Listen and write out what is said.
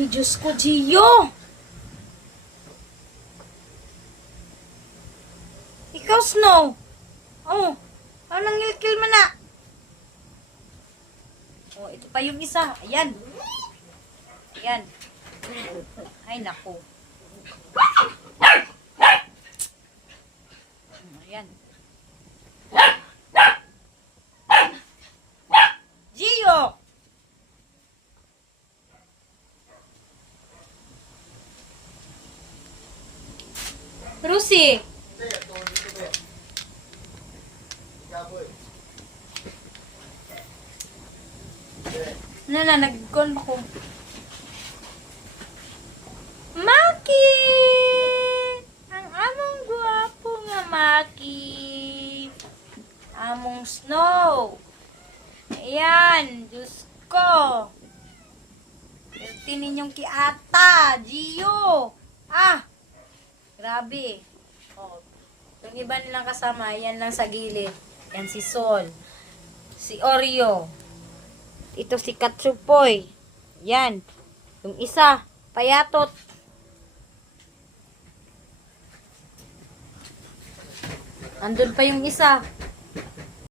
Ay, Diyos ko, Gio! Ikaw, Snow! Oh, anong ngilkil mo na? Oh, ito pa yung isa. Ayan. Ayan. Ay, naku. Ayan. Gio! Rusi! Nag-con ako. Maki! Ang among guwapo nga, Maki. Among Snow. Ayan, Diyos ko. Swerte ninyong kiata, Gio. Ah, grabe. Oh, yung iba nilang kasama, yan lang sa gilid. Yan si Sol. Si Oreo. Ito si Katsupoy. Yan. Yung isa, payatot. Andun pa yung isa.